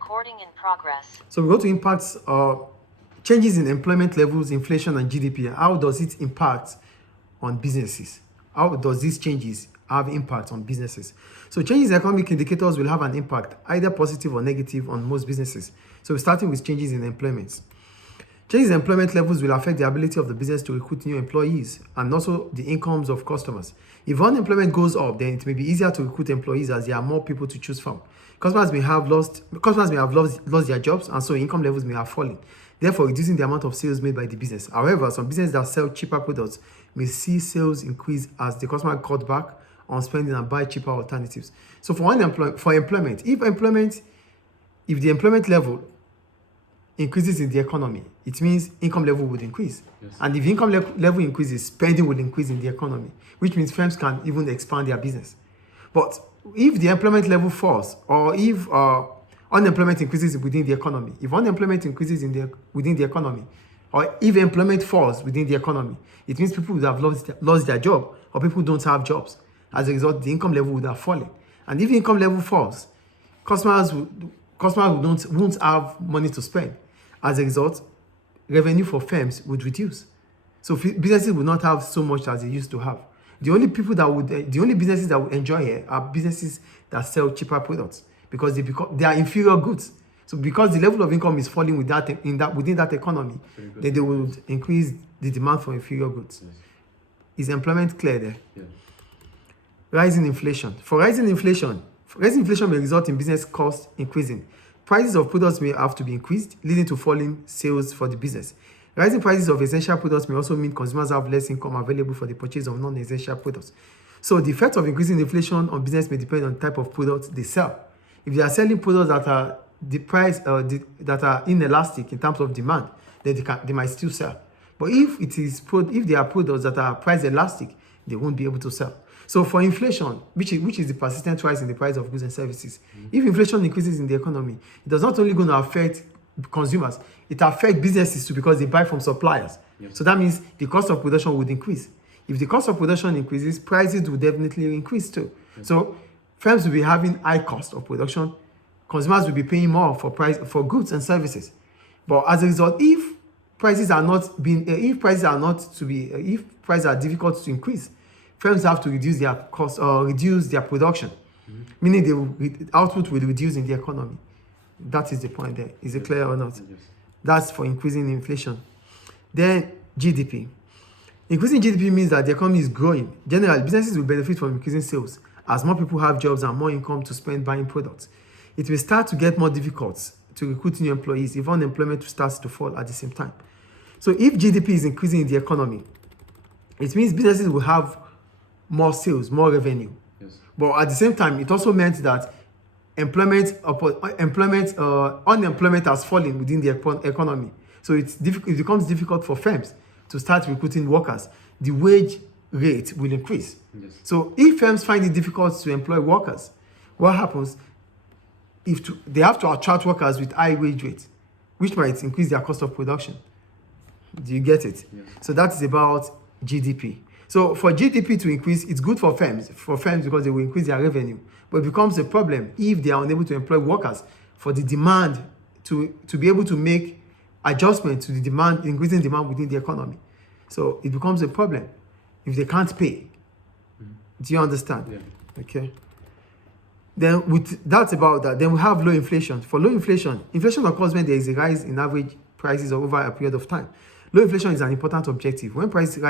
Recording in progress. So we go to impacts changes in employment levels, inflation, and GDP. How does it impact on businesses? How does these changes have impact on businesses? So changes in economic indicators will have an impact, either positive or negative, on most businesses. So we're starting with changes in employment. Changes in employment levels will affect the ability of the business to recruit new employees and also the incomes of customers. If unemployment goes up, then it may be easier to recruit employees as there are more people to choose from. Customers may have lost their jobs, and so income levels may have fallen, therefore reducing the amount of sales made by the business. However, some businesses that sell cheaper products may see sales increase as the customer cut back on spending and buy cheaper alternatives. So for employment, if the employment level increases in the economy, it means income level would increase. Yes. And if income level increases, spending will increase in the economy, which means firms can even expand their business. But if the employment level falls, or if unemployment increases within the economy, if unemployment increases within the economy, or if employment falls within the economy, it means people would have lost their job, or people don't have jobs. As a result, the income level would have fallen. And if income level falls, customers won't have money to spend. As a result, revenue for firms would reduce. So businesses will not have so much as they used to have. The only businesses that would enjoy here are businesses that sell cheaper products, because they are inferior goods. So because the level of income is falling within that economy, then they will increase the demand for inferior goods. Yes. Is employment clear there? Yeah. Rising inflation. Rising inflation may result in business costs increasing. Prices of products may have to be increased, leading to falling sales for the business. Rising prices of essential products may also mean consumers have less income available for the purchase of non-essential products. So the effect of increasing inflation on business may depend on the type of products they sell. If they are selling products that are that are inelastic in terms of demand, then they might still sell. But if they are products that are price elastic, they won't be able to sell. So for inflation, which is the persistent rise in the price of goods and services, if inflation increases in the economy, it does not only going to affect consumers, it affects businesses too, because they buy from suppliers. Yes. So that means the cost of production would increase. If the cost of production increases, prices will definitely increase too. Yes. So firms will be having high cost of production. Consumers will be paying more for goods and services. But as a result, if prices are difficult to increase, firms have to reduce their cost or reduce their production, meaning output will reduce in the economy. That is the point there. Is it clear or not? Yes. That's for increasing inflation. Then GDP. Increasing GDP means that the economy is growing. Generally, businesses will benefit from increasing sales as more people have jobs and more income to spend buying products. It will start to get more difficult to recruit new employees if unemployment starts to fall at the same time. So if GDP is increasing in the economy, it means businesses will have more sales, more revenue. Yes. But at the same time, it also meant that unemployment has fallen within the economy. So it becomes difficult for firms to start recruiting workers. The wage rate will increase. Yes. So if firms find it difficult to employ workers, what happens? They have to attract workers with high wage rates, which might increase their cost of production. Do you get it? Yes. So that is about GDP. So for GDP to increase, it's good for firms because they will increase their revenue. But it becomes a problem if they are unable to employ workers for the demand to be able to make adjustment to the demand, increasing demand within the economy. So it becomes a problem if they can't pay. Do you understand? Yeah. Okay. Then that's about that. Then we have low inflation. For low inflation occurs when there is a rise in average prices over a period of time. Low inflation is an important objective. When prices rise